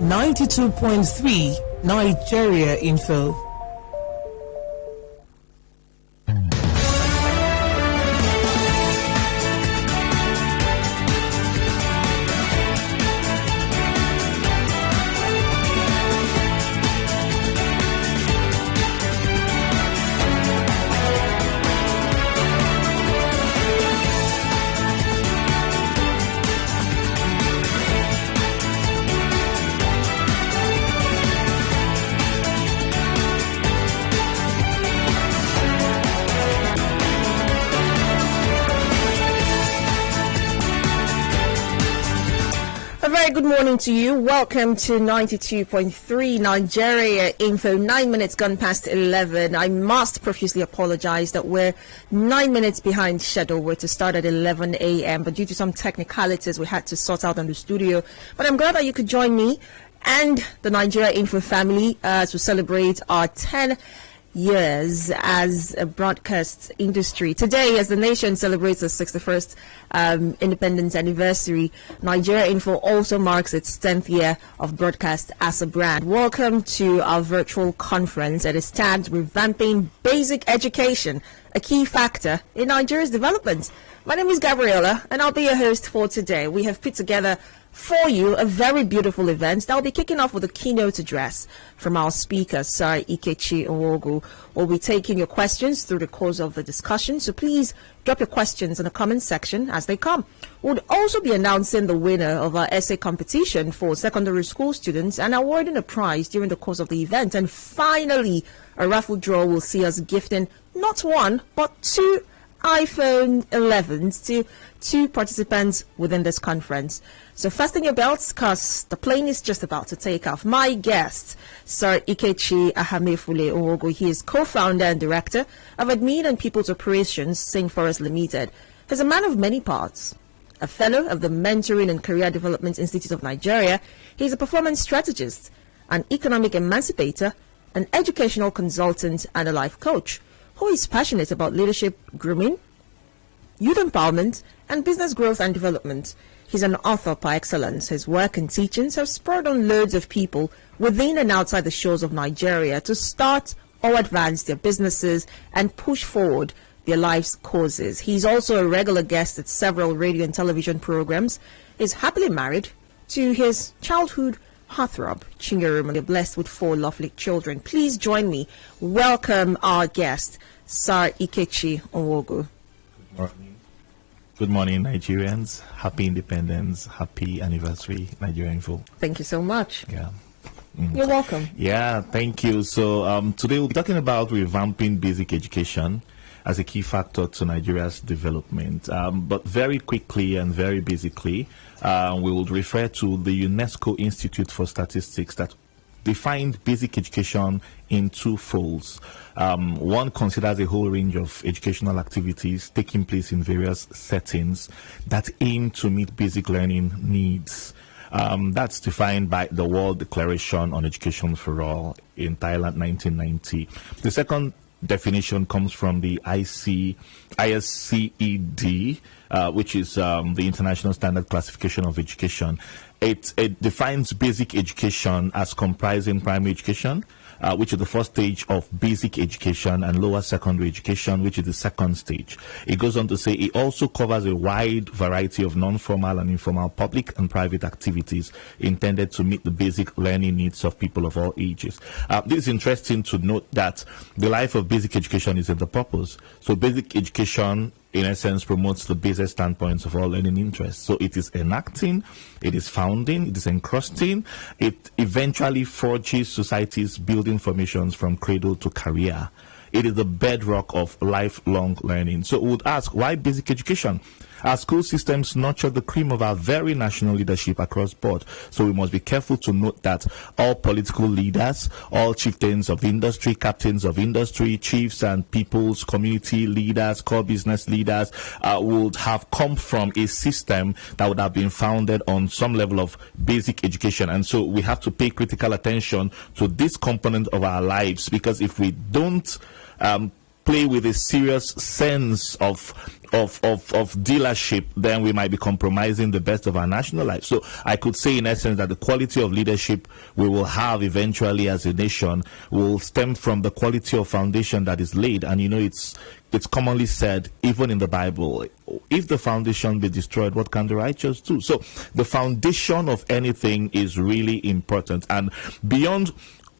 92.3 Nigeria Info. Good morning to you. Welcome to 92.3 Nigeria Info. 9 minutes gone past 11. I must profusely apologize that we're 9 minutes behind schedule. We're to start at 11 a.m. but due to some technicalities we had to sort out on the studio. But I'm glad that you could join me and the Nigeria Info family as we celebrate our 10 years as a broadcast industry. Today, as the nation celebrates the 61st independence anniversary, Nigeria Info also marks its 10th year of broadcast as a brand. Welcome to our virtual conference that is tagged Revamping Basic Education, a key factor in Nigeria's development. My name is Gabriella, and I'll be your host for today. We have put together for you a very beautiful event that will be kicking off with a keynote address from our speaker, Sir Ikechi Nwogu. We'll be taking your questions through the course of the discussion, so please drop your questions in the comment section as they come. We'll also be announcing the winner of our essay competition for secondary school students and awarding a prize during the course of the event. And finally, a raffle draw will see us gifting not one, but two iPhone 11s to two participants within this conference. So fasten your belts, because the plane is just about to take off. My guest, Sir Ikechi Nwogu. He is co-founder and director of Admin and People's Operations, CINFORES Limited. He's a man of many parts. A fellow of the Mentoring and Career Development Institute of Nigeria, he's a performance strategist, an economic emancipator, an educational consultant, and a life coach who is passionate about leadership grooming, youth empowerment, and business growth and development. He's an author par excellence. His work and teachings have spurred on loads of people within and outside the shores of Nigeria to start or advance their businesses and push forward their life's causes. He's also a regular guest at several radio and television programs. He's happily married to his childhood heartthrob, Chingarum, and they're blessed with 4 lovely children. Please join me. Welcome our guest, Sir Ikechi Nwogu. Good morning. Good morning, Nigerians. Happy independence. Happy anniversary, Nigeria Info. Thank you so much. Yeah. You're welcome. Yeah, thank you. So today we'll be talking about revamping basic education as a key factor to Nigeria's development. But very quickly and very basically, we will refer to the UNESCO Institute for Statistics that defined basic education in 2 folds. One considers a whole range of educational activities taking place in various settings that aim to meet basic learning needs. That's defined by the World Declaration on Education for All in Thailand, 1990. The second definition comes from the ISCED, which is the International Standard Classification of Education. It defines basic education as comprising primary education, which is the first stage of basic education, and lower secondary education, which is the second stage. It goes on to say it also covers a wide variety of non-formal and informal public and private activities intended to meet the basic learning needs of people of all ages. This is interesting to note that the life of basic education is in the purpose. So basic education, in essence, promotes the basic standpoints of all learning interests. So it is enacting, it is founding, it is encrusting, it eventually forges society's building formations from cradle to career. It is the bedrock of lifelong learning. So we would ask, why basic education? Our school systems nurture the cream of our very national leadership across board. So we must be careful to note that all political leaders, all chieftains of industry, captains of industry, chiefs and people's community leaders, core business leaders would have come from a system that would have been founded on some level of basic education. And so we have to pay critical attention to this component of our lives, because if we don't play with a serious sense of dealership, then we might be compromising the best of our national life. So I could say in essence that the quality of leadership we will have eventually as a nation will stem from the quality of foundation that is laid. And it's commonly said, even in the Bible, if the foundation be destroyed, what can the righteous do? So the foundation of anything is really important. And beyond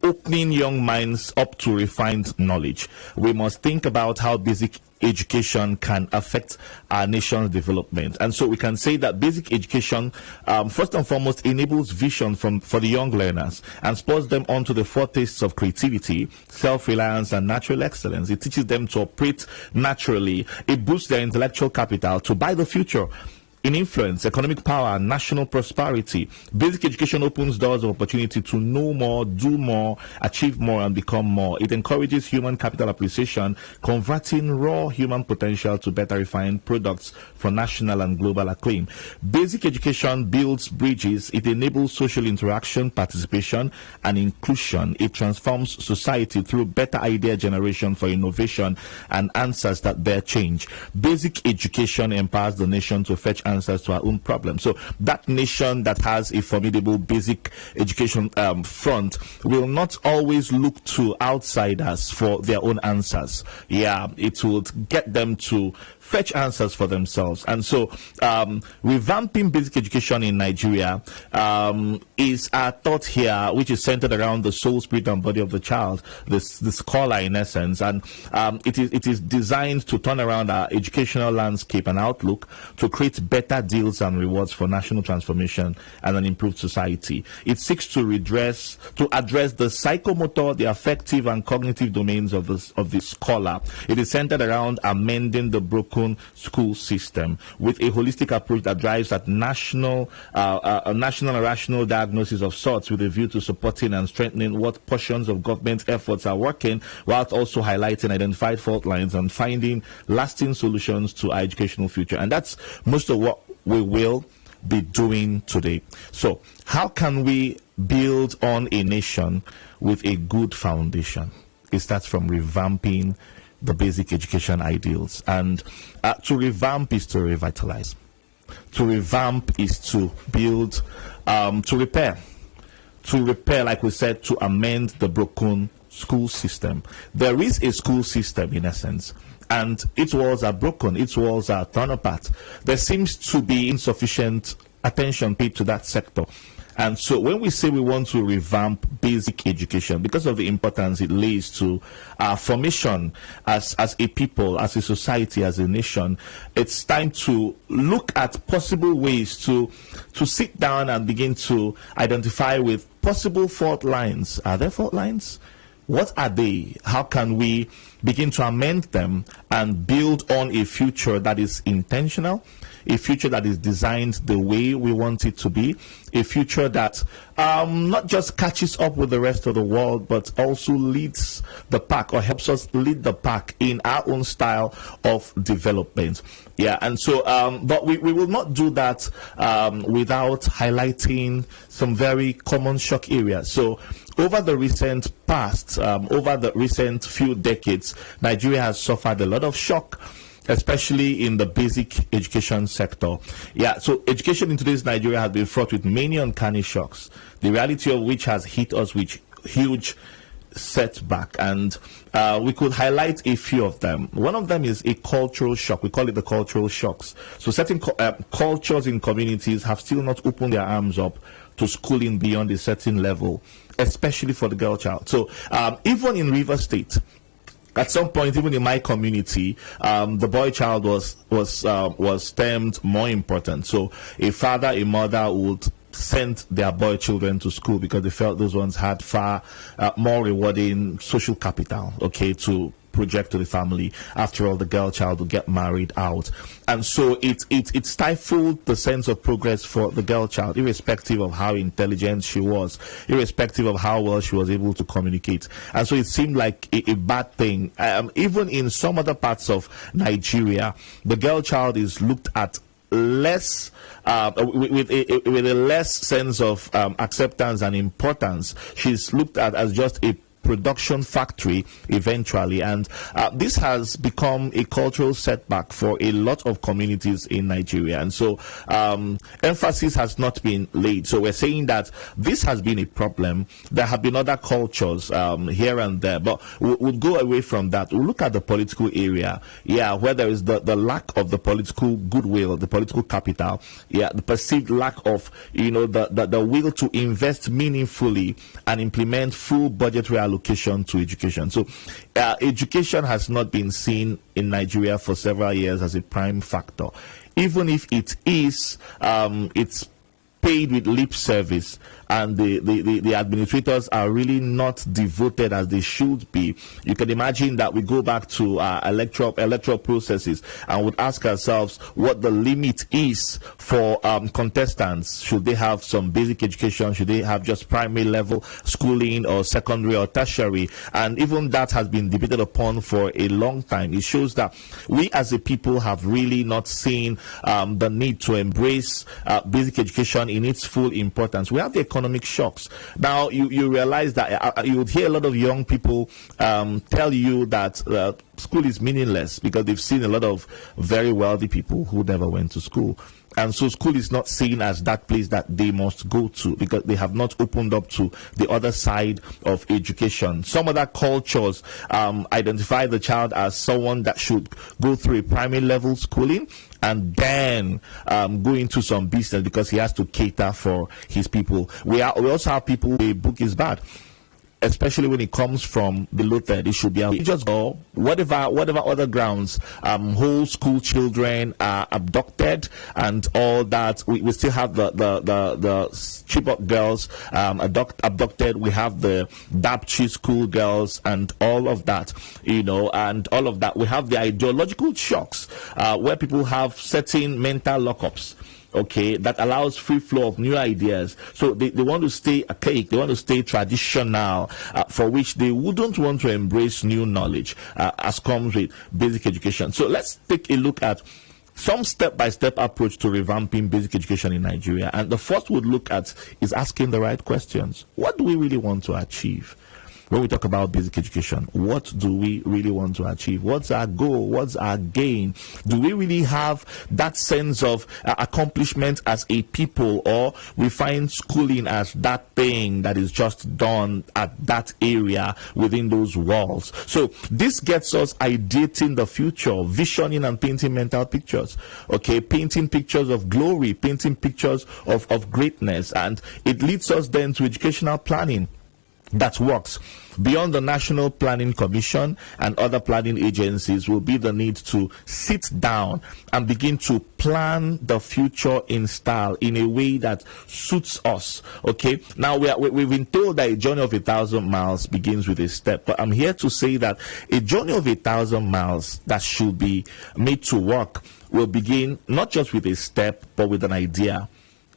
opening young minds up to refined knowledge, we must think about how basic education can affect our nation's development. And so we can say that basic education, first and foremost, enables vision for the young learners and spurs them onto the foretastes of creativity, self-reliance, and natural excellence. It teaches them to operate naturally. It boosts their intellectual capital to buy the future in influence, economic power, and national prosperity. Basic education opens doors of opportunity to know more, do more, achieve more, and become more. It encourages human capital appreciation, converting raw human potential to better refined products for national and global acclaim. Basic education builds bridges. It enables social interaction, participation, and inclusion. It transforms society through better idea generation for innovation and answers that bear change. Basic education empowers the nation to fetch answers to our own problems. So that nation that has a formidable basic education front will not always look to outsiders for their own answers. Yeah, it will get them to fetch answers for themselves. And so revamping basic education in Nigeria is our thought here, which is centered around the soul, spirit, and body of the child, the scholar in essence. And it is designed to turn around our educational landscape and outlook to create better deals and rewards for national transformation and an improved society. It seeks to address the psychomotor, the affective, and cognitive domains of the scholar. It is centered around amending the broken school system with a holistic approach that drives at national and rational diagnosis of sorts, with a view to supporting and strengthening what portions of government efforts are working, whilst also highlighting identified fault lines and finding lasting solutions to our educational future. And that's most of what we will be doing today. So how can we build on a nation with a good foundation? It starts from revamping the basic education ideals. And to revamp is to revitalize. To revamp is to build, to repair. To repair, like we said, to amend the broken school system. There is a school system in essence, and its walls are broken, its walls are torn apart. There seems to be insufficient attention paid to that sector. And so when we say we want to revamp basic education, because of the importance it lays to our formation as a people, as a society, as a nation, it's time to look at possible ways to sit down and begin to identify with possible fault lines. Are there fault lines? What are they? How can we begin to amend them and build on a future that is intentional, a future that is designed the way we want it to be, a future that not just catches up with the rest of the world, but also leads the pack, or helps us lead the pack in our own style of development. Yeah, and so, but we will not do that without highlighting some very common shock areas. So over the recent past, over the recent few decades, Nigeria has suffered a lot of shock, especially in the basic education sector. Yeah, so education in today's Nigeria has been fraught with many uncanny shocks, the reality of which has hit us with huge setback, and we could highlight a few of them. One of them is a cultural shock. We call it the cultural shocks. So certain cultures in communities have still not opened their arms up to schooling beyond a certain level, especially for the girl child. So even in Rivers State, at some point, even in my community, the boy child was termed more important. So a father, a mother would send their boy children to school because they felt those ones had far more rewarding social capital, okay, to project to the family. After all, the girl child will get married out, and so it stifled the sense of progress for the girl child, irrespective of how intelligent she was, irrespective of how well she was able to communicate. And so it seemed like a bad thing. Even in some other parts of Nigeria, the girl child is looked at less with a less sense of acceptance and importance. She's looked at as just a production factory eventually. And this has become a cultural setback for a lot of communities in Nigeria. And so emphasis has not been laid. So we're saying that this has been a problem. There have been other cultures here and there, but we'll go away from that. We'll look at the political area, where there is the lack of the political goodwill, the political capital, the perceived lack of, the will to invest meaningfully and implement full budgetary allocation to education. So education has not been seen in Nigeria for several years as a prime factor. Even if it is, it's paid with lip service, and the administrators are really not devoted as they should be. You can imagine that we go back to electoral processes and would ask ourselves what the limit is for contestants. Should they have some basic education? Should they have just primary level schooling, or secondary or tertiary? And even that has been debated upon for a long time. It shows that we as a people have really not seen the need to embrace basic education in its full importance. We have the economic shocks. Now, you realize that you would hear a lot of young people tell you that school is meaningless because they've seen a lot of very wealthy people who never went to school. And so school is not seen as that place that they must go to because they have not opened up to the other side of education. Some other cultures identify the child as someone that should go through a primary level schooling and then go into some business because he has to cater for his people. We also have people who a book is bad, especially when it comes from the low third. It should be a just go whatever other grounds. Whole school children are abducted and all that. We still have the Chibok girls abducted. We have the Dapchi school girls and all of that, and all of that. We have the ideological shocks where people have certain mental lockups, that allows free flow of new ideas. So they want to stay archaic, they want to stay traditional, for which they wouldn't want to embrace new knowledge as comes with basic education. So let's take a look at some step-by-step approach to revamping basic education in Nigeria. And the first we'll look at is asking the right questions. What do we really want to achieve? When we talk about basic education, what do we really want to achieve? What's our goal? What's our gain? Do we really have that sense of accomplishment as a people, or we find schooling as that thing that is just done at that area within those walls? So this gets us ideating the future, visioning and painting mental pictures, painting pictures of glory, painting pictures of greatness, and it leads us then to educational planning that works. Beyond the National Planning Commission and other planning agencies will be the need to sit down and begin to plan the future in style, in a way that suits us. Now we've been told that a journey of 1,000 miles begins with a step, but I'm here to say that a journey of 1,000 miles that should be made to work will begin not just with a step, but with an idea,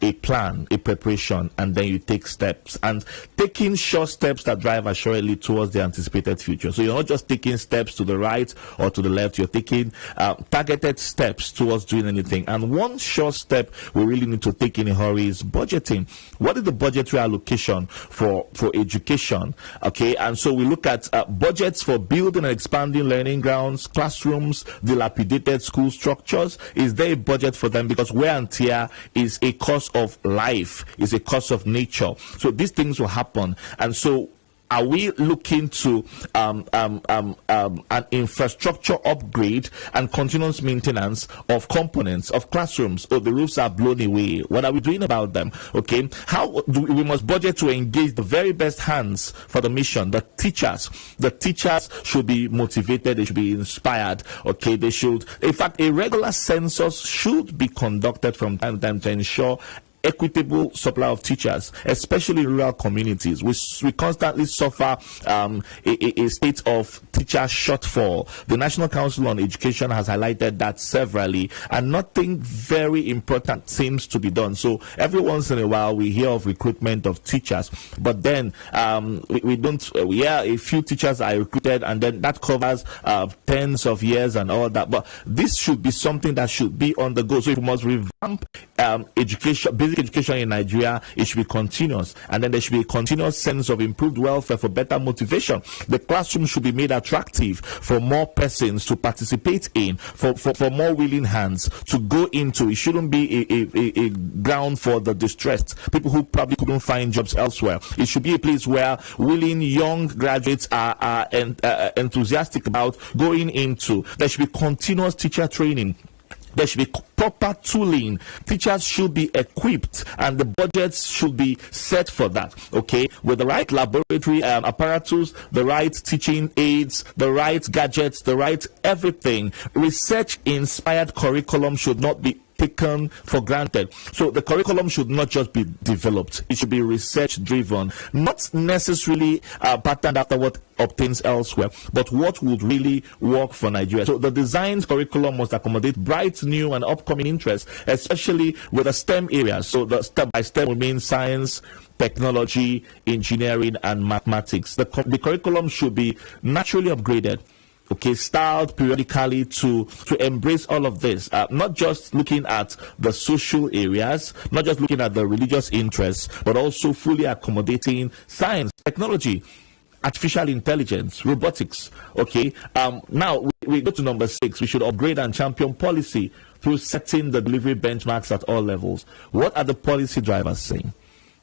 a plan, a preparation, and then you take steps, and taking short steps that drive assuredly towards the anticipated future. So you're not just taking steps to the right or to the left, you're taking targeted steps towards doing anything. And one short step we really need to take in a hurry is budgeting. What is the budgetary allocation for education? And so we look at budgets for building and expanding learning grounds, classrooms, dilapidated school structures. Is there a budget for them? Because wear and tear is a cost of life, is a cost of nature. So these things will happen. And so are we looking to an infrastructure upgrade and continuous maintenance of components of classrooms? The roofs are blown away. What are we doing about them? How do we must budget to engage the very best hands for the mission, the teachers. The teachers should be motivated, they should be inspired. They should, in fact, a regular census should be conducted from time to time to ensure equitable supply of teachers, especially in rural communities. We constantly suffer a state of teacher shortfall. The National Council on Education has highlighted that severally, and nothing very important seems to be done. So every once in a while we hear of recruitment of teachers, but then we don't. A few teachers are recruited, and then that covers tens of years and all that. But this should be something that should be on the go. So we must revamp education, basic education in Nigeria, it should be continuous, and then there should be a continuous sense of improved welfare for better motivation. The classroom should be made attractive for more persons to participate in, for more willing hands to go into. It shouldn't be a ground for the distressed, people who probably couldn't find jobs elsewhere. It should be a place where willing young graduates are enthusiastic about going into. There should be continuous teacher training. There should be proper tooling. Teachers should be equipped, and the budgets should be set for that, okay? With the right laboratory apparatus, the right teaching aids, the right gadgets, the right everything. Research-inspired curriculum should not be taken for granted. So the curriculum should not just be developed, it should be research driven, not necessarily patterned after what obtains elsewhere, but what would really work for Nigeria. So the designed curriculum must accommodate bright, new and upcoming interests, especially with the STEM areas. So the step by step will mean science, technology, engineering and mathematics. The curriculum should be naturally upgraded, okay, styled periodically to embrace all of this, not just looking at the social areas, not just looking at the religious interests, but also fully accommodating science, technology, artificial intelligence, robotics, okay. Now we go to number 6. We should upgrade and champion policy through setting the delivery benchmarks at all levels. What are the policy drivers saying?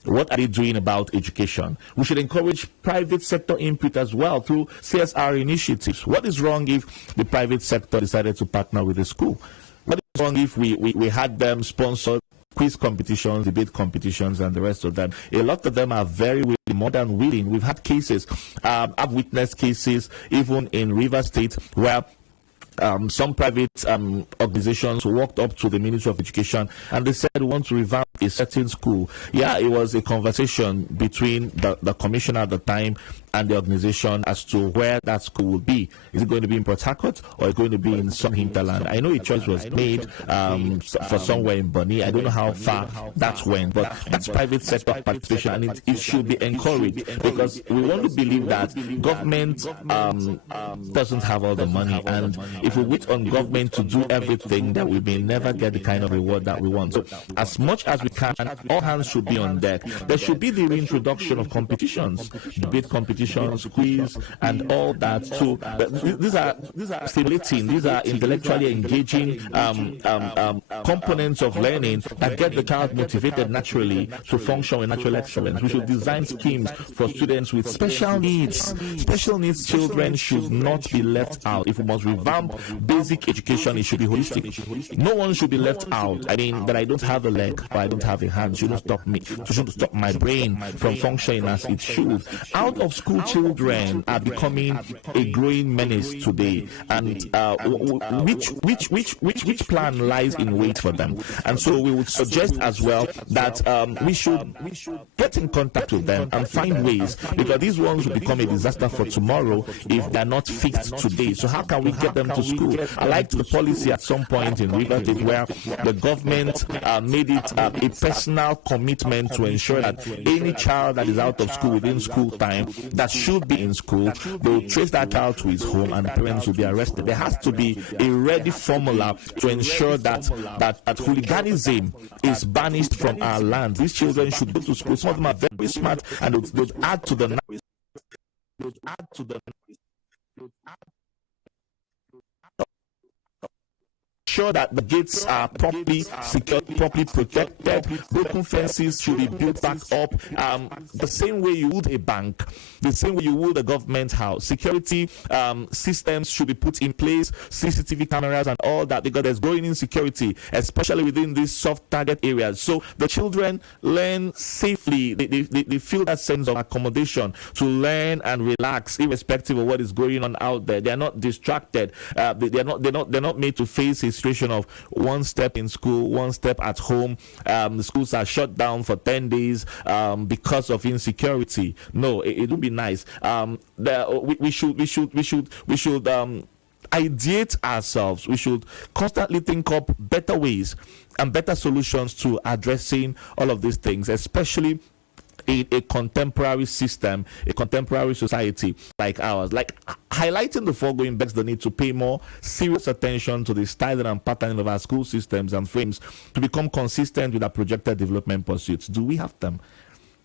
What are they doing about education? We should encourage private sector input as well through CSR initiatives. What is wrong if the private sector decided to partner with the school? What is wrong if we had them sponsor quiz competitions, debate competitions, and the rest of them? A lot of them are very willing, more than willing. We've had cases, I've witnessed cases even in Rivers State where some private organizations walked up to the Ministry of Education and they said, we want to revamp a certain school. Yeah, it was a conversation between the commissioner at the time and the organization as to where that school will be. Is it going to be in Port Harcourt or is it going to be in some hinterland? I know a choice was made for somewhere in Bonny. I don't know how far that went, but that's private sector participation, and it should be encouraged, because we want to believe that government doesn't have all the money, and if we wait on government to do everything, then we may never get the kind of reward that we want. So as much as we can, all hands should be on deck. There should be the reintroduction of competitions, debate competitions, quiz, and all that. So these are stimulating, these are intellectually engaging components of learning that get the child motivated naturally to function with natural excellence. We should design schemes for students with special needs. Special needs children should not be left out. If we must revamp basic education, it should be holistic. No one should be left out. I mean, that I don't have a leg or I don't have a hand shouldn't stop me, shouldn't stop my brain from functioning as it should. Out of school children are becoming a growing menace today, and which plan lies in wait for them? And so we would suggest as well that we should get in contact with them and find ways, because these ones will become a disaster for tomorrow if they're not fixed today. So how can we get them to school? I liked the policy at some point in Rivers State where the government made it a personal commitment to ensure that any child that is out of school within school time that should be in school, they will trace that child to his home and the parents will be arrested. There has to be a ready formula to ensure that hooliganism is banished from our land. These children should go to school. Some of them are very smart, and they'll add to the sure that the gates are properly secured, properly protected. Broken fences should be built back up the same way you would a bank, the same way you would a government house. Security systems should be put in place, CCTV cameras and all that, because there's growing insecurity, especially within these soft target areas. So the children learn safely. They feel that sense of accommodation to learn and relax, irrespective of what is going on out there. They are not distracted. They're not made to face a situation of one step in school, one step at home. The schools are shut down for 10 days because of insecurity. No, it would be nice. We should ideate ourselves. We should constantly think up better ways and better solutions to addressing all of these things, especially a contemporary system, a contemporary society like ours. Like, highlighting the foregoing begs the need to pay more serious attention to the styling and pattern of our school systems and frames to become consistent with our projected development pursuits. Do we have them?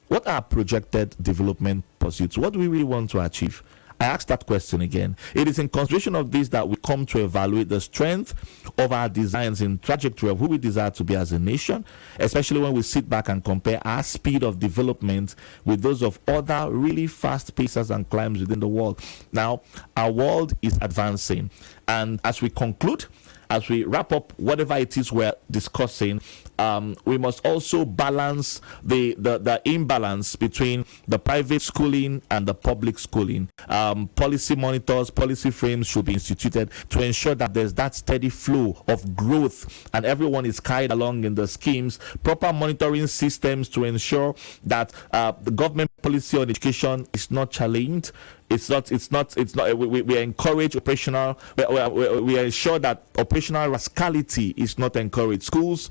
What are projected development pursuits? What do we really want to achieve? I ask that question again. It is in consideration of this that we come to evaluate the strength of our designs in trajectory of who we desire to be as a nation, especially when we sit back and compare our speed of development with those of other really fast pacers and climbs within the world. Now, our world is advancing, and as we conclude, as we wrap up whatever it is we're discussing, we must also balance the imbalance between the private schooling and the public schooling. Policy monitors, policy frames should be instituted to ensure that there's that steady flow of growth and everyone is carried along in the schemes. Proper monitoring systems to ensure that the government policy on education is not challenged. We encourage operational, we ensure that operational rascality is not encouraged. Schools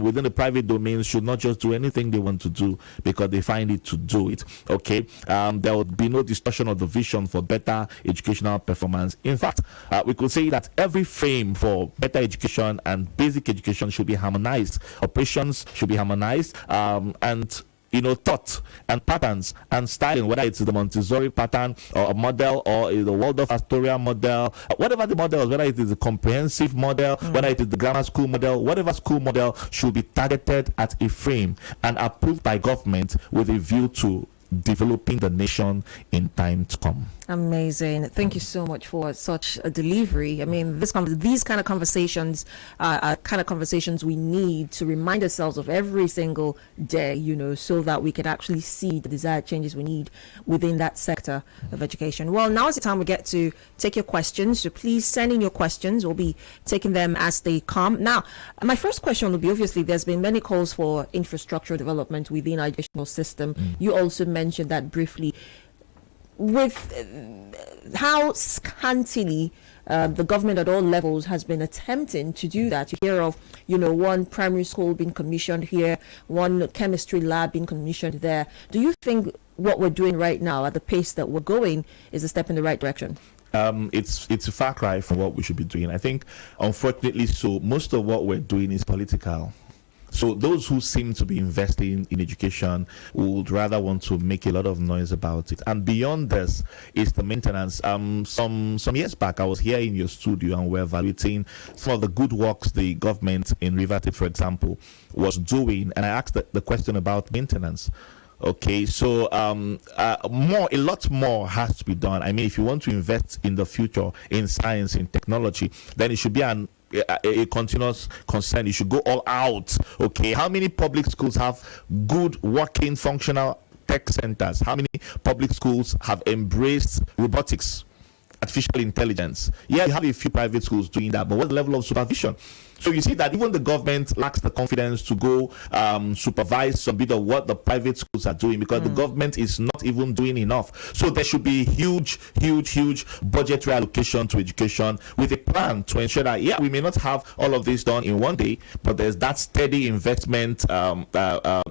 within the private domains should not just do anything they want to do because they find it to do it. Okay, there would be no distortion of the vision for better educational performance. In fact, we could say that every frame for better education and basic education should be harmonized. Operations should be harmonized, and thought and patterns and styling, whether it's the Montessori pattern or a model or the Waldorf Astoria model, whatever the model is, whether it is a comprehensive model, whether it is the grammar school model, whatever school model should be targeted at a frame and approved by government with a view to developing the nation in time to come. Amazing. Thank you so much for such a delivery. I mean, these kind of conversations are kind of conversations we need to remind ourselves of every single day, so that we can actually see the desired changes we need within that sector of education. Well, now is the time we get to take your questions. So please send in your questions. We'll be taking them as they come. Now, my first question will be, obviously, there's been many calls for infrastructure development within our educational system. You also mentioned that briefly. With how scantily the government at all levels has been attempting to do that. You hear of, one primary school being commissioned here, one chemistry lab being commissioned there. Do you think what we're doing right now at the pace that we're going is a step in the right direction? It's a far cry from what we should be doing. I think, unfortunately, so most of what we're doing is political. So those who seem to be investing in education would rather want to make a lot of noise about it. And beyond this is the maintenance. Some years back, I was here in your studio and we're evaluating some of the good works the government in Revamping, for example, was doing. And I asked the question about maintenance. Okay, so a lot more has to be done. I mean, if you want to invest in the future in science, in technology, then it should be a continuous concern. You should go all out. Okay, how many public schools have good working functional tech centers? How many public schools have embraced robotics, artificial intelligence? Yeah, you have a few private schools doing that, but what's the level of supervision? So you see that even the government lacks the confidence to go supervise some bit of what the private schools are doing because the government is not even doing enough. So there should be huge budgetary allocation to education with a plan to ensure that, yeah, we may not have all of this done in one day, but there's that steady investment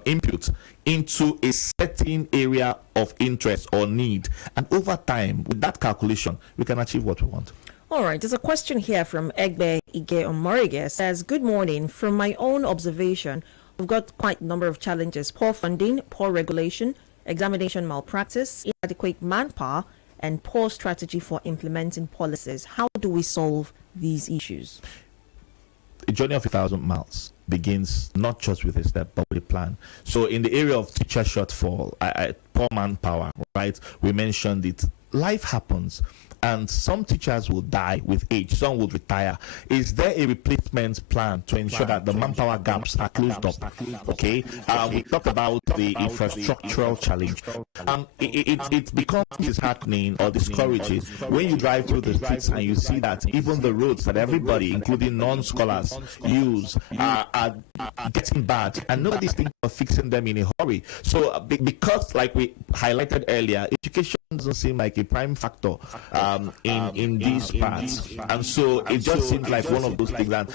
input into a certain area of interest or need. And over time, with that calculation, we can achieve what we want. All right, there's a question here from 𝙍𝙚𝙫𝙖𝙢𝙥𝙞𝙘 𝘍𝙬𝙫𝙖. Says, good morning. From my own observation, we've got quite a number of challenges: poor funding, poor regulation, examination malpractice, inadequate manpower, and poor strategy for implementing policies. How do we solve these issues? A journey of 1,000 miles begins not just with a step, but with a plan. So in the area of teacher shortfall, poor manpower, right? We mentioned it. Life happens. And some teachers will die with age, some will retire. Is there a replacement plan to ensure that the manpower gaps are closed up? Okay, we talked about the infrastructural challenge. It becomes disheartening or discouraging when you drive through the streets and you see that even the roads that everybody, including non-scholars, use are getting bad, and nobody's thinking of fixing them in a hurry. So because, like we highlighted earlier, education doesn't seem like a prime factor in these parts, and so it just seems like one of those things. And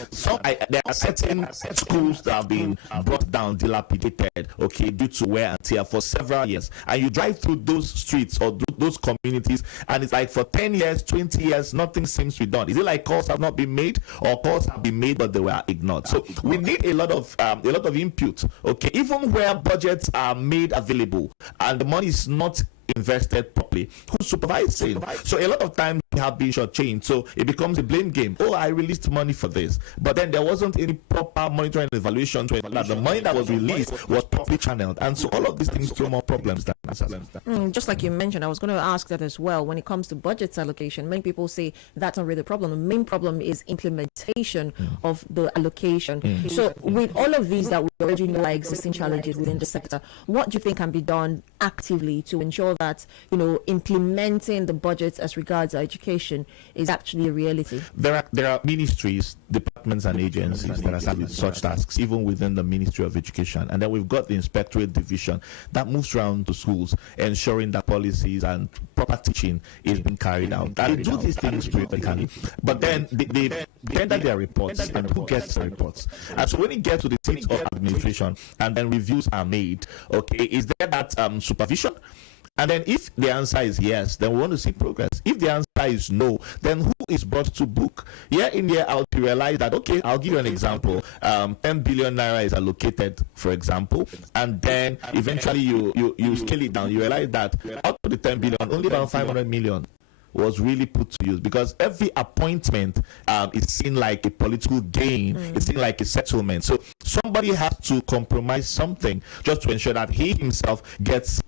there are certain schools that have been brought down, dilapidated, okay, due to wear and tear for several years. And you drive through those streets or those communities, and it's like for 10 years, 20 years, nothing seems to be done. Is it like calls have not been made, or calls have been made but they were ignored? So we need a lot of input, okay, even where budgets are made available and the money is not invested properly. Who's supervising? So a lot of times we have been shortchanged, so it becomes a blame game. Oh, I released money for this, but then there wasn't any proper monitoring and evaluation to ensure that the money that was released was properly channeled, and so all of these things throw more problems than answers. Just like you mentioned, I was going to ask that as well. When it comes to budget allocation, many people say that's not really the problem. The main problem is implementation of the allocation. So with all of these that we already know are existing challenges within the sector, what do you think can be done actively to ensure that, you know, implementing the budgets as regards education is actually a reality? There are ministries, departments and agencies that are assigned with such tasks, even within the Ministry of Education. And then we've got the Inspectorate Division that moves around to schools, ensuring that policies and proper teaching is being carried out. And they do these things periodically, but then they tender their reports, and who gets the reports? And so when it gets to the seat of administration and then reviews are made, okay, is there that supervision? And then if the answer is yes, then we want to see progress. If the answer is no, then who is brought to book? Year in, year out, you realize that, okay, I'll give you an example. 10 billion naira is allocated, for example, and then eventually you scale it down. You realize that out of the 10 billion, only about 500 million was really put to use, because every appointment is seen like a political gain. It's seen like a settlement. So somebody has to compromise something just to ensure that he himself gets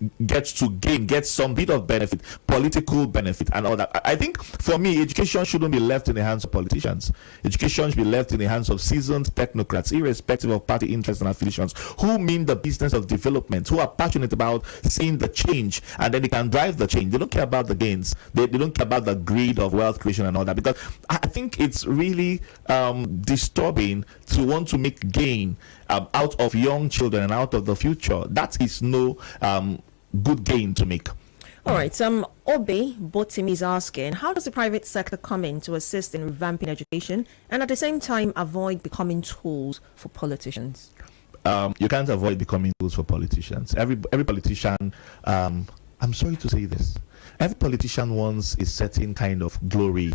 some bit of benefit, political benefit and all that. I think for me, education shouldn't be left in the hands of politicians. Education should be left in the hands of seasoned technocrats, irrespective of party interests and affiliations, who mean the business of development, who are passionate about seeing the change, and then they can drive the change. They don't care about the gains. They don't care about the greed of wealth creation and all that, because I think it's really disturbing to want to make gain out of young children and out of the future. That is no good gain to make. All right, Obi Botim is asking, how does the private sector come in to assist in revamping education and at the same time avoid becoming tools for politicians? You can't avoid becoming tools for politicians. Every politician, I'm sorry to say this, every politician wants a certain kind of glory,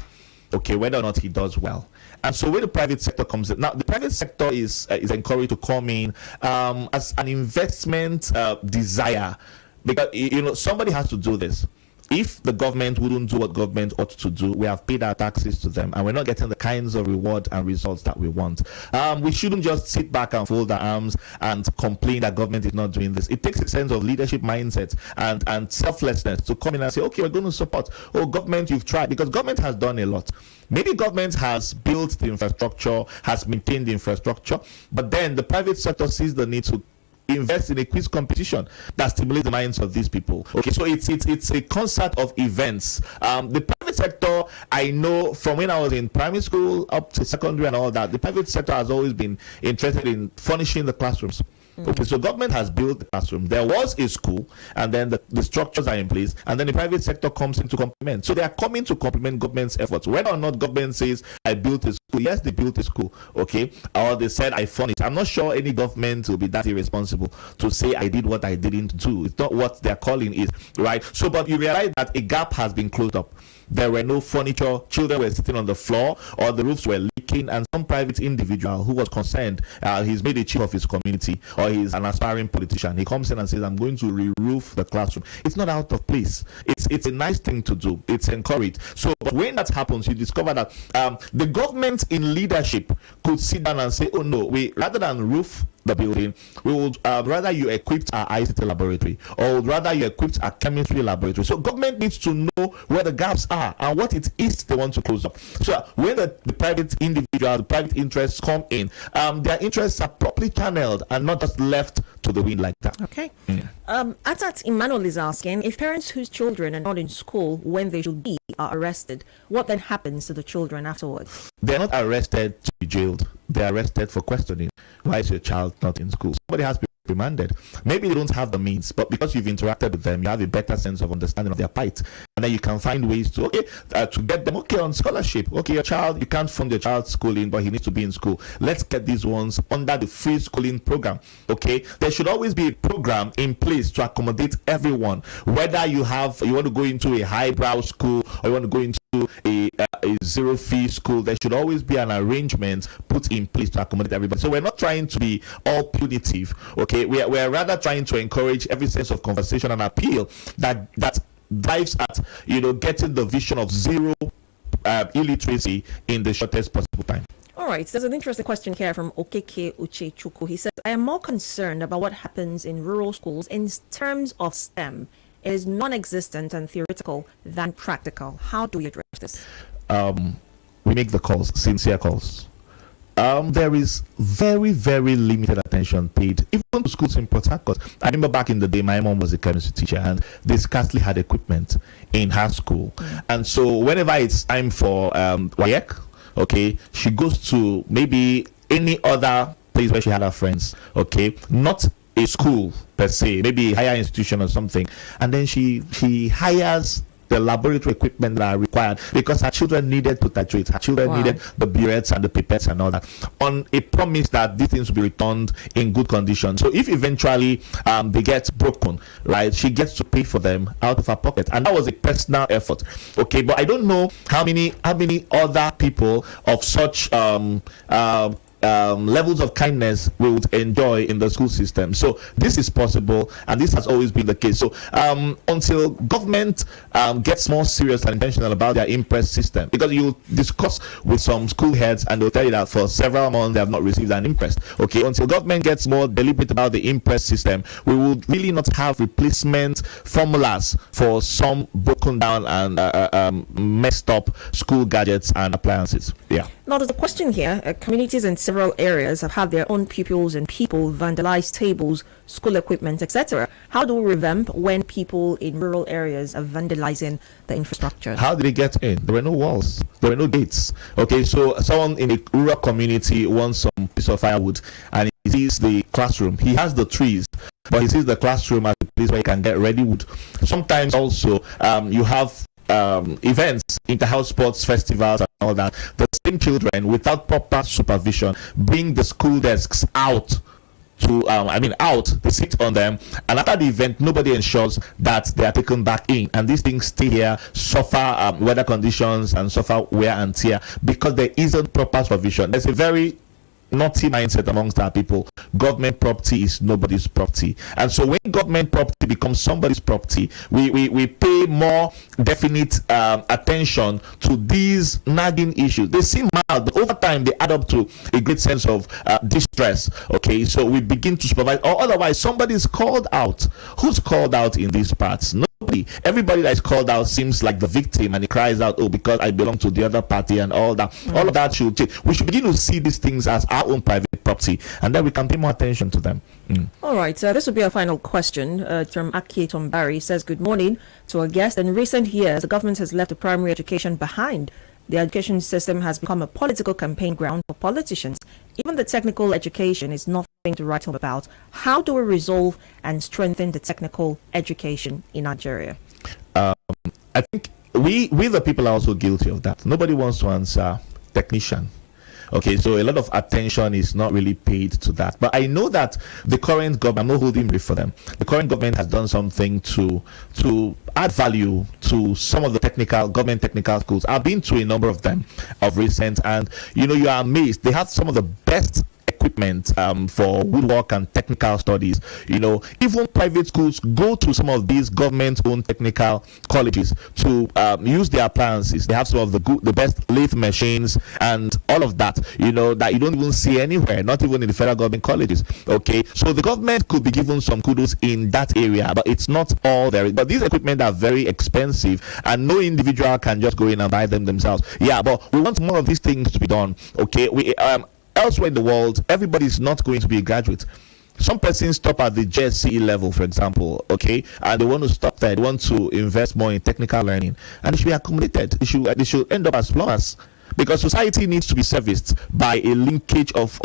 okay, whether or not he does well. And so when the private sector comes in, now the private sector is encouraged to come in as an investment desire, because, you know, somebody has to do this. If the government wouldn't do what government ought to do, we have paid our taxes to them, and we're not getting the kinds of reward and results that we want. We shouldn't just sit back and fold our arms and complain that government is not doing this. It takes a sense of leadership mindset and selflessness to come in and say, okay, we're going to support. Oh, government, you've tried, because government has done a lot. Maybe government has built the infrastructure, has maintained the infrastructure, but then the private sector sees the need to invest in a quiz competition that stimulates the minds of these people. Okay, so it's a concert of events. The private sector, I know from when I was in primary school up to secondary and all that, the private sector has always been interested in furnishing the classrooms. Okay, so government has built the classroom. There was a school, and then the structures are in place, and then the private sector comes in to complement. So they are coming to complement government's efforts. Whether or not government says, I built a school, yes, they built a school, okay, or they said, I furnished. I'm not sure any government will be that irresponsible to say, I did what I didn't do. It's not what their calling is, right? So, but you realize that a gap has been closed up. There were no furniture, children were sitting on the floor, or the roofs were leaking, and some private individual who was concerned, he's made a chief of his community, or he's an aspiring politician. He comes in and says, I'm going to re-roof the classroom. It's not out of place. It's a nice thing to do. It's encouraged. So but when that happens, you discover that the government in leadership could sit down and say, oh no, rather than roof the building, we would rather you equipped our ICT laboratory, or would rather you equipped our chemistry laboratory. So government needs to know where the gaps are and what it is they want to close up. So when the private individual, the private interests come in, their interests are properly channeled and not just left to the wind like that. Okay. Atat Emmanuel is asking, if parents whose children are not in school when they should be are arrested, what then happens to the children afterwards? They're not arrested to be jailed. They're arrested for questioning. Why is your child not in school? Somebody has to be reprimanded. Maybe they don't have the means, but because you've interacted with them, you have a better sense of understanding of their plight, and then you can find ways to to get them on scholarship. Okay, your child, you can't fund your child's schooling, but he needs to be in school. Let's get these ones under the free schooling program. Okay, there should always be a program in place to accommodate everyone, whether you want to go into a highbrow school or you want to go into a zero fee school. There should always be an arrangement put in place to accommodate everybody. So we're not trying to be all punitive. Okay, we're rather trying to encourage every sense of conversation and appeal that drives at getting the vision of zero illiteracy in the shortest possible time. All right, there's an interesting question here from Ikechi Nwogu. He says, I am more concerned about what happens in rural schools in terms of STEM. It is non-existent and theoretical than practical. How do we address this? We make the calls, sincere calls. There is very, very limited attention paid, even to schools in Port Harcourt. I remember back in the day, my mom was a chemistry teacher, and they scarcely had equipment in her school. And so whenever it's time for WAEC, okay, she goes to maybe any other place where she had her friends, okay, not a school per se, maybe a higher institution or something, and then she hires the laboratory equipment that are required because her children needed to titrate. Her children needed the burettes and the pipettes and all that, on a promise that these things will be returned in good condition. So if eventually they get broken, right, she gets to pay for them out of her pocket, and that was a personal effort. Okay, but I don't know how many other people of such levels of kindness we would enjoy in the school system. So this is possible, and this has always been the case. So until government gets more serious and intentional about their impress system, because you discuss with some school heads and they'll tell you that for several months they have not received an impress. Okay, until government gets more deliberate about the impress system, we will really not have replacement formulas for some broken down and messed up school gadgets and appliances. Yeah. Now, there's a question here. Communities in several areas have had their own pupils and people vandalize tables, school equipment, etc. How do we revamp when people in rural areas are vandalizing the infrastructure? How did they get in? There were no walls. There were no gates. Okay, so someone in a rural community wants some piece of firewood, and he sees the classroom. He has the trees, but he sees the classroom as a place where he can get ready wood. Sometimes also you have events, inter-house sports festivals and all that. The same children, without proper supervision, bring the school desks out to they sit on them, and after the event nobody ensures that they are taken back in, and these things stay here, suffer weather conditions and suffer wear and tear because there isn't proper supervision. There's a very naughty mindset amongst our people. Government property is nobody's property, and so when government property becomes somebody's property, we pay more definite attention to these nagging issues. They seem mild, but over time they add up to a great sense of distress. Okay, so we begin to supervise, or otherwise somebody is called out. Who's called out in these parts? Nobody. Everybody that is called out seems like the victim, and he cries out, oh, because I belong to the other party and all that. All of that should change. We should begin to see these things as our own private property, and then we can pay more attention to them. All right, this will be our final question from Ikechi Nwogu. Says, good morning to our guest. In recent years, the government has left the primary education behind. The education system has become a political campaign ground for politicians. Even the technical education is nothing to write home about. How do we resolve and strengthen the technical education in Nigeria? I think we the people are also guilty of that. Nobody wants to answer technician. Okay, so a lot of attention is not really paid to that. But I know that the current government, I'm not holding brief for them, the current government has done something to add value to some of the government technical schools. I've been to a number of them of recent, and you are amazed. They have some of the best equipment for woodwork and technical studies. Even private schools go to some of these government-owned technical colleges to use their appliances. They have some of the best lathe machines and all of that, that you don't even see anywhere, not even in the federal government colleges. Okay, so the government could be given some kudos in that area, but it's not all there. But these equipment are very expensive, and no individual can just go in and buy them themselves. Yeah, but we want more of these things to be done. Okay, elsewhere in the world, everybody is not going to be a graduate. Some persons stop at the JSCE level, for example, okay, and they want to stop there. They want to invest more in technical learning, and they should be accommodated. They should end up as plumbers. because society needs to be serviced by a linkage of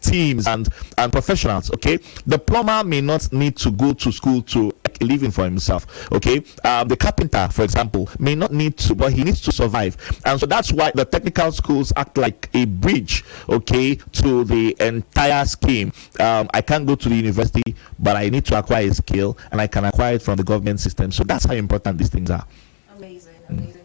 teams and professionals. Okay, the plumber may not need to go to school to make a living for himself. Okay, the carpenter, for example, may not need to, but he needs to survive. And so that's why the technical schools act like a bridge, okay, to the entire scheme. I can't go to the university, but I need to acquire a skill, and I can acquire it from the government system. So that's how important these things are. Amazing.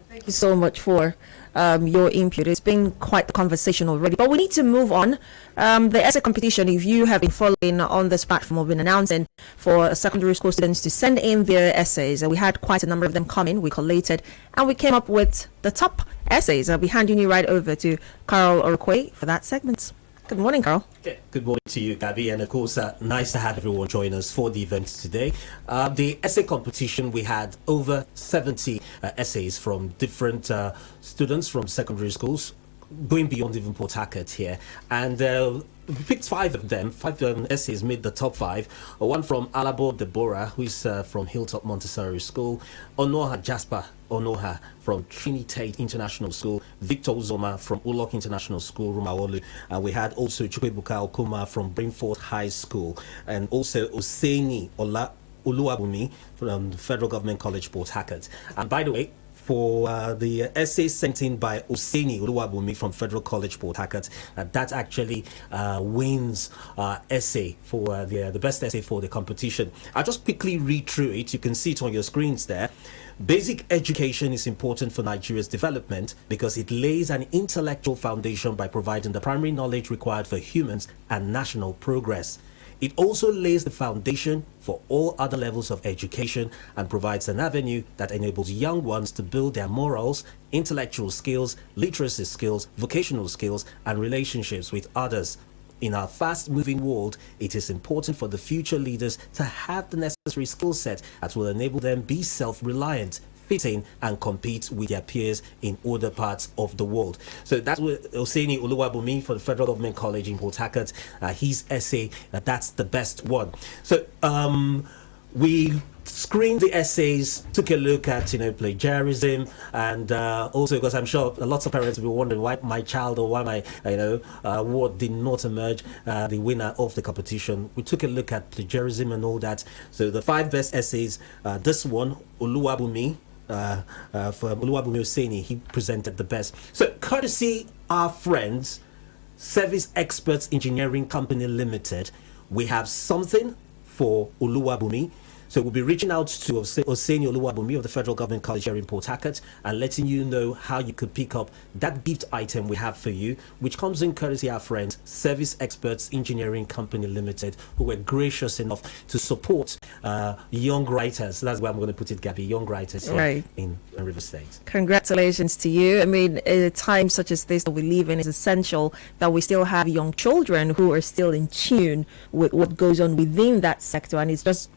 Thank you so much for your input. It's been quite the conversation already, but we need to move on. The essay competition, if you have been following on this platform, we've been announcing for secondary school students to send in their essays, and we had quite a number of them come in. We collated and we came up with the top essays. I'll be handing you right over to Carol Orokwe for that segment. Good morning, Carl. Okay. Good morning to you, Gabby, and of course, nice to have everyone join us for the event today. The essay competition, we had over 70 essays from different students from secondary schools, going beyond even Port Harcourt here, and we picked 5 of them. 5 essays made the top 5. One from Alabo Deborah, who is from Hilltop Montessori School, Onoha Jasper Onoha from Trinity International School, Victor Uzoma from Ulok International School, Rumawolu, and we had also Chukwebuka Okuma from Brainford High School, and also Oseni Oluwabumi from the Federal Government College, Port Harcourt. And by the way, for the essay sent in by Oseni Oluwabumi from Federal College, Port Harcourt, that actually wins essay for the best essay for the competition. I'll just quickly read through it. You can see it on your screens there. Basic education is important for Nigeria's development because it lays an intellectual foundation by providing the primary knowledge required for humans and national progress. It also lays the foundation for all other levels of education and provides an avenue that enables young ones to build their morals, intellectual skills, literacy skills, vocational skills, and relationships with others. In our fast-moving world, it is important for the future leaders to have the necessary skill set that will enable them be self-reliant, fit in, and compete with their peers in other parts of the world. So that's what Oseni Oluwabumi for the Federal Government College in Port Harcourt, his essay, that's the best one. So we screened the essays, took a look at plagiarism, and also because I'm sure lots of parents will be wondering why my child or why my award did not emerge the winner of the competition. We took a look at plagiarism and all that. So the 5 best essays, this one, Oluwabumi, for Oluwabumi Oseni, he presented the best. So courtesy our friends, Service Experts Engineering Company Limited, we have something for Oluwabumi. So we'll be reaching out to Oseni Oluwabumi of the Federal Government College here in Port Harcourt and letting you know how you could pick up that gift item we have for you, which comes in courtesy of our friends, Service Experts Engineering Company Limited, who were gracious enough to support young writers. That's why I'm going to put it, Gabby, young writers here in River State. Congratulations to you. I mean, at a time such as this that we live in, it's essential that we still have young children who are still in tune with what goes on within that sector, and it's just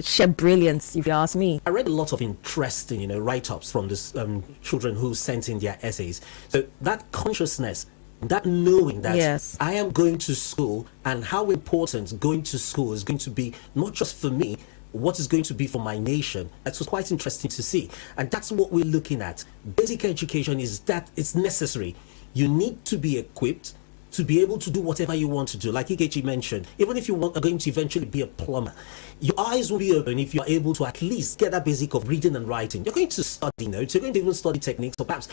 sheer brilliance, if you ask me. I read a lot of interesting, write-ups from this children who sent in their essays. So that consciousness, that knowing that I am going to school, and how important going to school is going to be, not just for me, what is going to be for my nation. That was quite interesting to see. And that's what we're looking at. Basic education is that it's necessary. You need to be equipped to be able to do whatever you want to do. Like Ikechi mentioned, even if you are going to eventually be a plumber, your eyes will be open if you are able to at least get that basic of reading and writing. You're going to study notes, you're going to even study techniques, or perhaps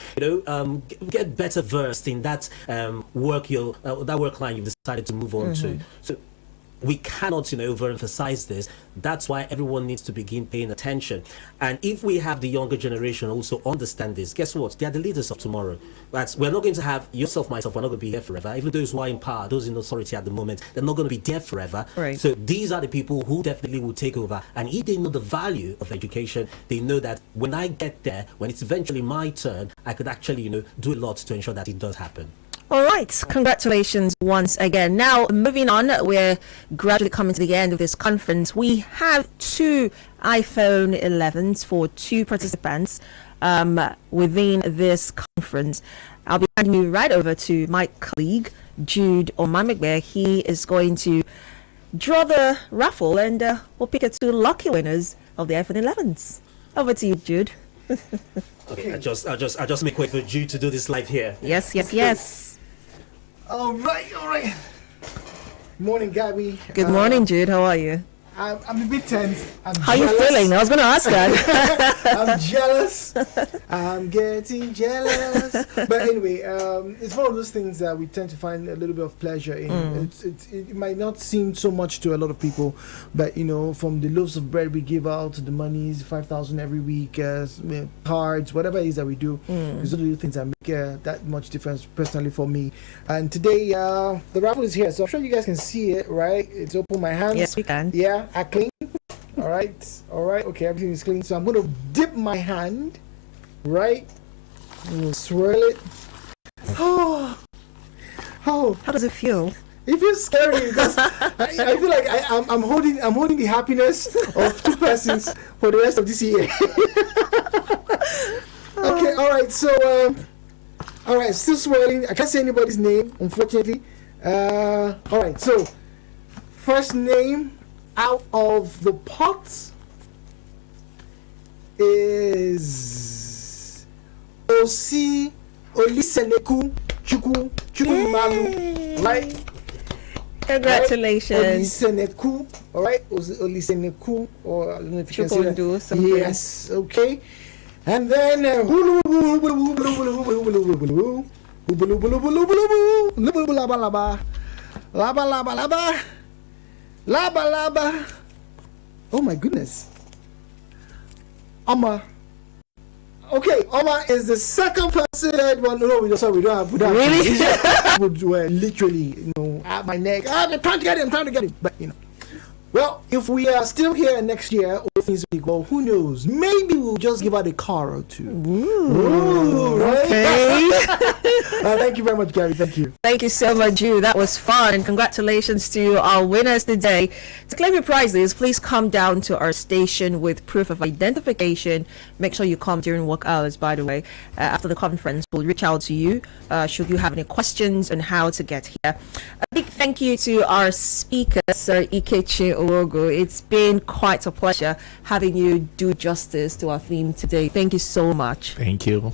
get better versed in that work line you've decided to move on to. So we cannot, overemphasize this. That's why everyone needs to begin paying attention. And if we have the younger generation also understand this, guess what? They are the leaders of tomorrow. We're not going to have yourself, myself, we're not going to be here forever. Even those who are in power, those in authority at the moment, they're not going to be there forever. Right. So these are the people who definitely will take over. And if they know the value of education, they know that when I get there, when it's eventually my turn, I could actually, do a lot to ensure that it does happen. All right, congratulations once again. Now, moving on, we're gradually coming to the end of this conference. We have 2 iPhone 11s for 2 participants within this conference. I'll be handing you right over to my colleague, Jude Omamegbe. He is going to draw the raffle, and we'll pick 2 lucky winners of the iPhone 11s. Over to you, Jude. Okay, I'll just make way for Jude to do this live here. Yes. All right. Morning, Gabby. Good morning, Jude. How are you? I'm a bit tense. How are you feeling? I was going to ask that. I'm jealous. I'm getting jealous. But anyway, it's one of those things that we tend to find a little bit of pleasure in. It might not seem so much to a lot of people, but from the loaves of bread we give out to the monies, 5,000 every week, cards, whatever it is that we do, these are the little things that make that much difference personally for me. And today, the raffle is here, so I'm sure you guys can see it, right? It's open my hands. Yes, we can. Yeah, I clean. All right. Okay, everything is clean. So I'm going to dip my hand, right? I'm going to swirl it. Oh, How does it feel? it feels scary because I feel like I'm holding the happiness of two persons for the rest of this year. Okay. All right. So, all right. Still swirling. I can't say anybody's name, unfortunately. All right. So, first name out of the pot is 𝙍𝙚𝙫𝙖𝙢𝙥𝙞𝙣 Chukwumalu, right? Congratulations. 𝙍𝙚𝙫𝙖𝙢𝙥𝙞𝙣, all right? 𝙍𝙚𝙫𝙖𝙢𝙥𝙞, or I don't know if you can say that. Something. Yes, okay. And then Laba. Oh my goodness. Oma. Okay, Oma is the second person that one. No, we don't have. Really? Would literally, at my neck. I'm trying to get him. But well, if we are still here next year, all things will go. Who knows? Maybe we'll just give out a car or two. Ooh, right? okay. Thank you very much, Gary. Thank you. Thank you so much, Jude. That was fun. And congratulations to our winners today. To claim your prizes, please come down to our station with proof of identification. Make sure you come during work hours, by the way. After the conference, we'll reach out to you should you have any questions on how to get here. A big thank you to our speaker, Sir Ikechi Nwogu. It's been quite a pleasure having you do justice to our theme today. Thank you so much. Thank you.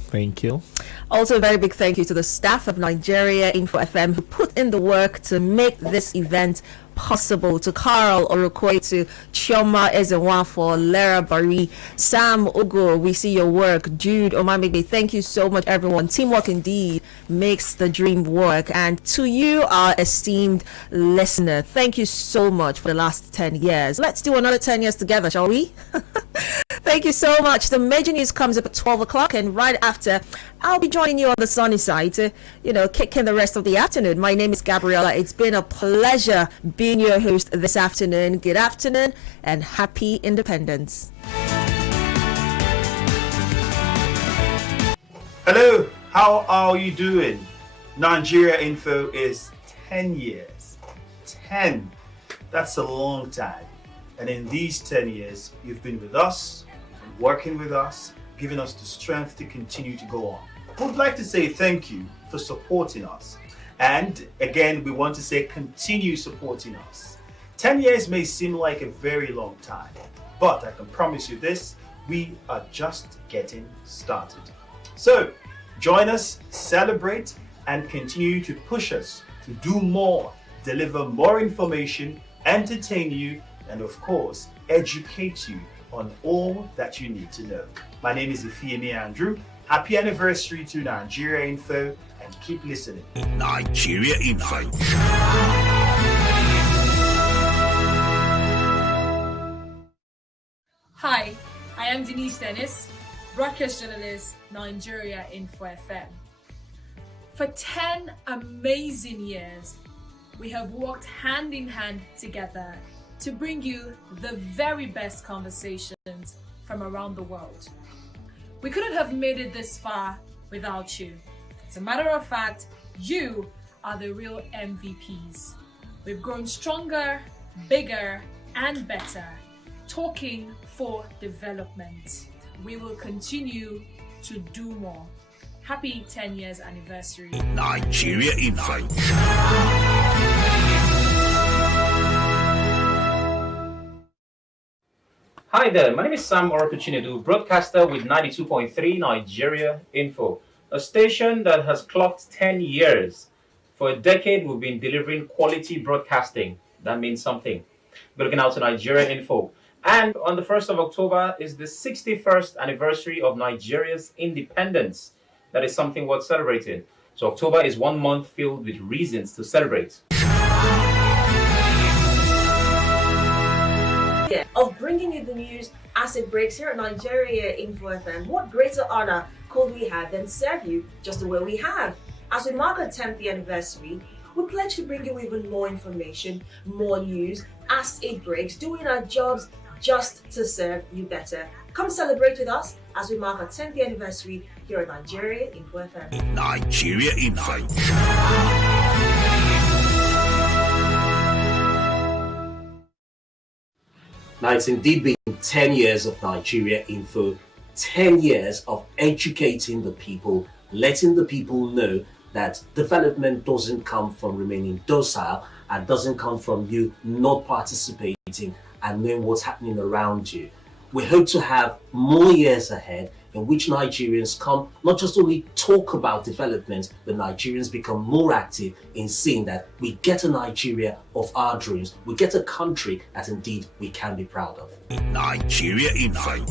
Also, a very big thank you to the staff of Nigeria Info FM who put in the work to make this event possible. To Carl Orokwe, to Chioma Ezenwafo, Lara Bari, Sam Ogo, we see your work. Jude Omamigbe, thank you so much, everyone. Teamwork indeed makes the dream work. And to you, our esteemed listener, thank you so much for the last 10 years. Let's do another 10 years together, shall we? Thank you so much. The major news comes up at 12 o'clock, and right after, I'll be joining you on the sunny side to, kick in the rest of the afternoon. My name is Gabriella. It's been a pleasure being your host this afternoon. Good afternoon and happy independence. Hello, how are you doing? Nigeria Info is 10 years. 10. That's a long time. And in these 10 years, you've been with us, working with us, giving us the strength to continue to go on. We'd like to say thank you for supporting us. And again, we want to say continue supporting us. 10 years may seem like a very long time, but I can promise you this, we are just getting started. So join us, celebrate, and continue to push us to do more, deliver more information, entertain you, and of course, educate you on all that you need to know. My name is Ifeanyi Andrew. Happy anniversary to Nigeria Info, and keep listening. Nigeria Info. Hi, I am Denise Dennis, broadcast journalist, Nigeria Info FM. For 10 amazing years, we have worked hand in hand together to bring you the very best conversations from around the world. We couldn't have made it this far without you. As a matter of fact, you are the real MVPs. We've grown stronger, bigger, and better, talking for development. We will continue to do more. Happy 10 years anniversary. Nigeria Info. Hi there, my name is Sam Orokuchinedu, broadcaster with 92.3 Nigeria Info, a station that has clocked 10 years. For a decade, we've been delivering quality broadcasting. That means something. We're looking out to Nigeria Info. And on the 1st of October is the 61st anniversary of Nigeria's independence. That is something worth celebrating. So October is 1 month filled with reasons to celebrate. Of bringing you the news as it breaks here at Nigeria Info FM. What greater honor could we have than serve you just the way we have? As we mark our 10th anniversary, we pledge to bring you even more information, more news as it breaks, doing our jobs just to serve you better. Come celebrate with us as we mark our 10th anniversary here at Nigeria Info FM. Nigeria Info. Now, it's indeed been 10 years of Nigeria Info, 10 years of educating the people, letting the people know that development doesn't come from remaining docile and doesn't come from you not participating and knowing what's happening around you. We hope to have more years ahead in which Nigerians come, not just only talk about development, but Nigerians become more active in seeing that we get a Nigeria of our dreams, we get a country that indeed we can be proud of. Nigeria Info.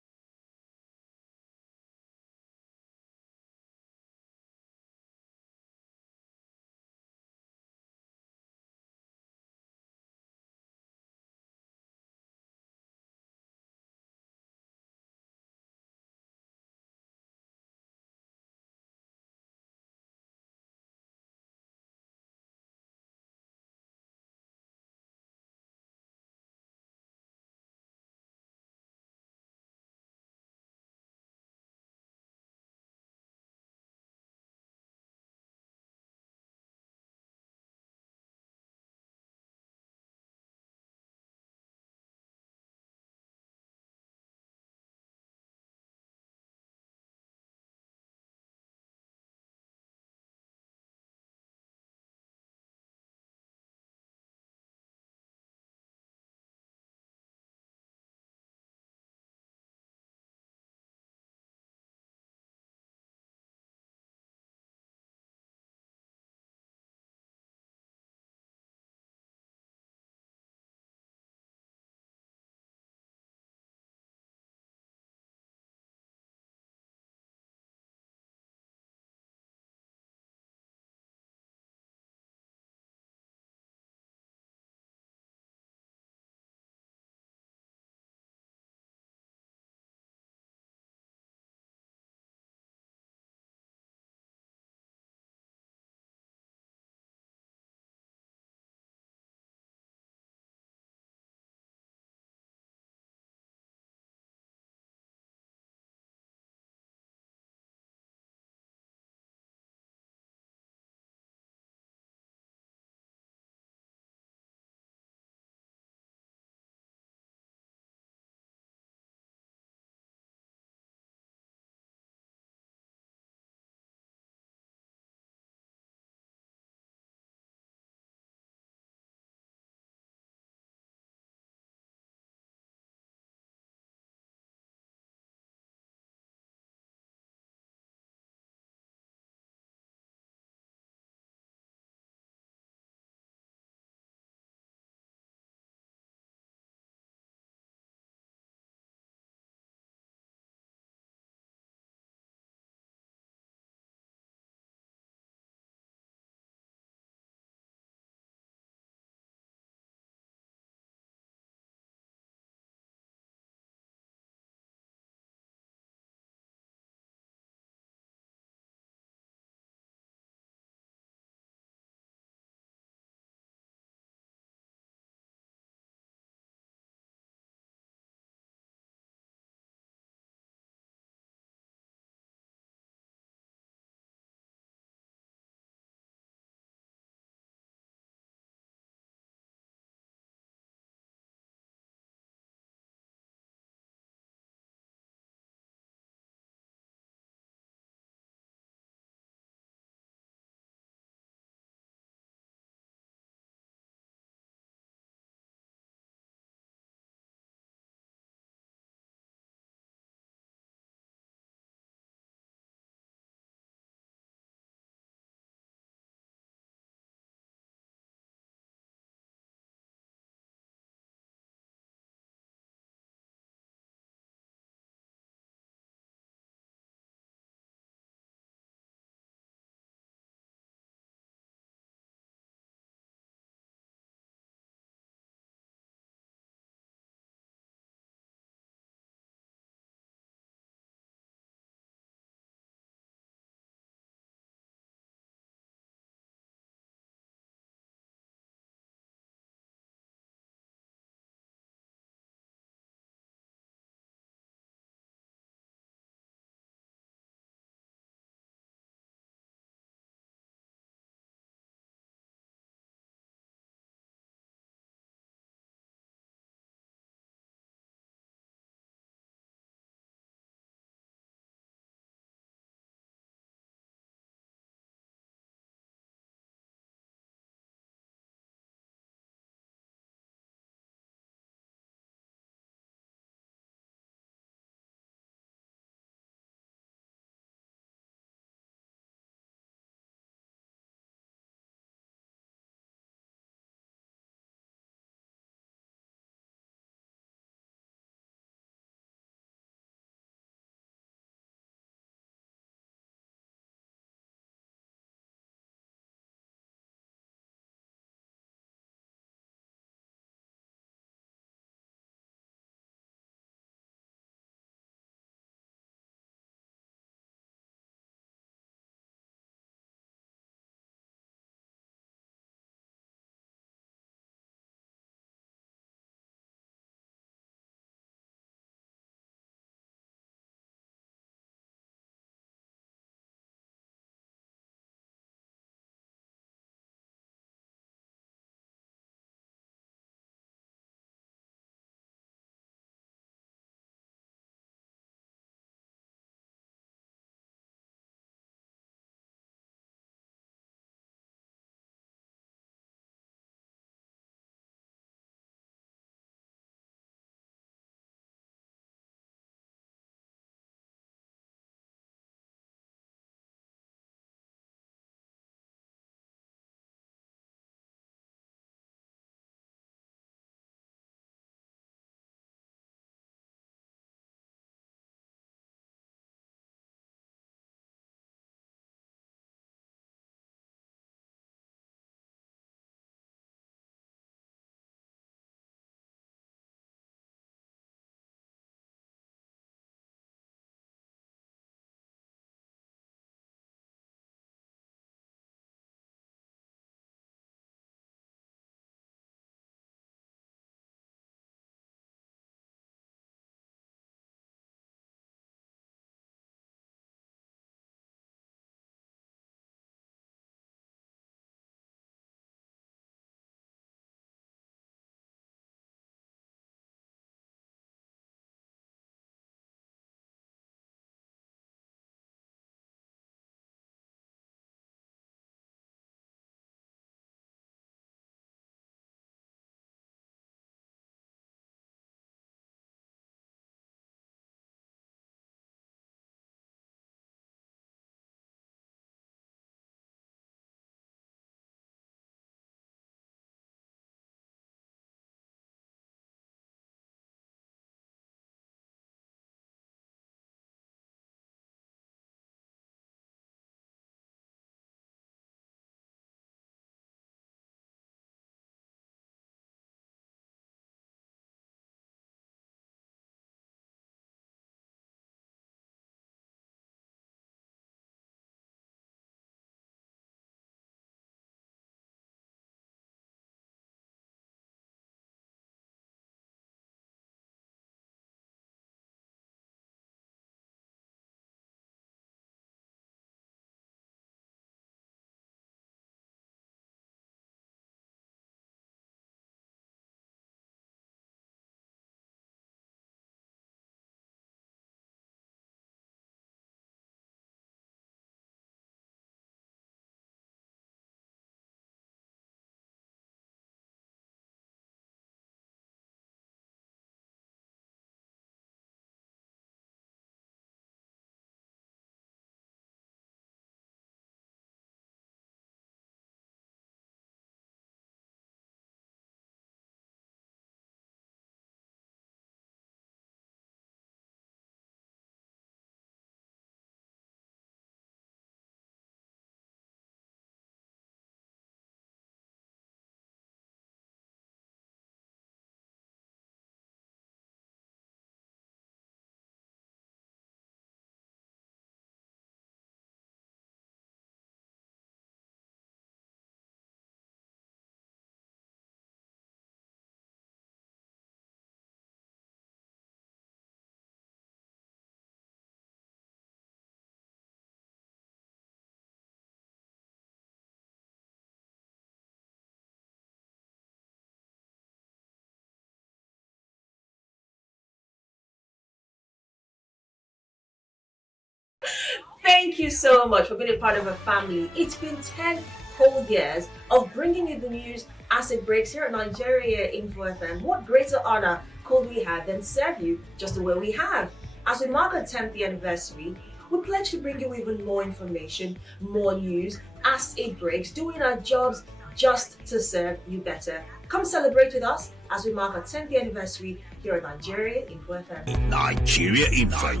Thank you so much for being a part of a family. It's been 10 whole years of bringing you the news as it breaks here at Nigeria Info FM. What greater honor could we have than serve you just the way we have? As we mark our 10th anniversary, we pledge to bring you even more information, more news as it breaks, doing our jobs just to serve you better. Come celebrate with us as we mark our 10th anniversary here at Nigeria Info FM. Nigeria Info.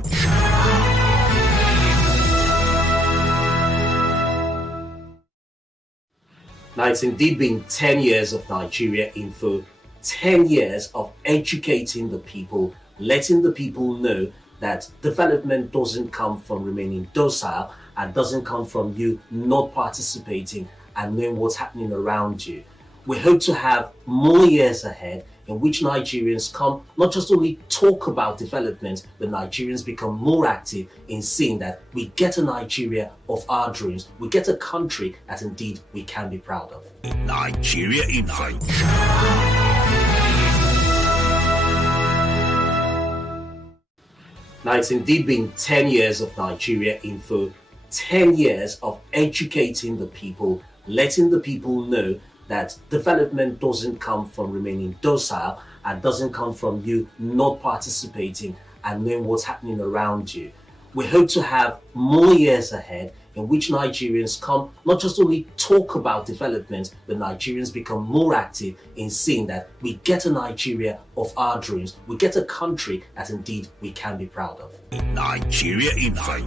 Now, it's indeed been 10 years of Nigeria Info, 10 years of educating the people, letting the people know that development doesn't come from remaining docile and doesn't come from you not participating and knowing what's happening around you. We hope to have more years ahead in which Nigerians come, not just only talk about development, but Nigerians become more active in seeing that we get a Nigeria of our dreams, we get a country that indeed we can be proud of. Nigeria Info. Now, it's indeed been 10 years of Nigeria Info, 10 years of educating the people, letting the people know that development doesn't come from remaining docile and doesn't come from you not participating and knowing what's happening around you. We hope to have more years ahead in which Nigerians come, not just only talk about development, but Nigerians become more active in seeing that we get a Nigeria of our dreams, we get a country that indeed we can be proud of. Nigeria Info.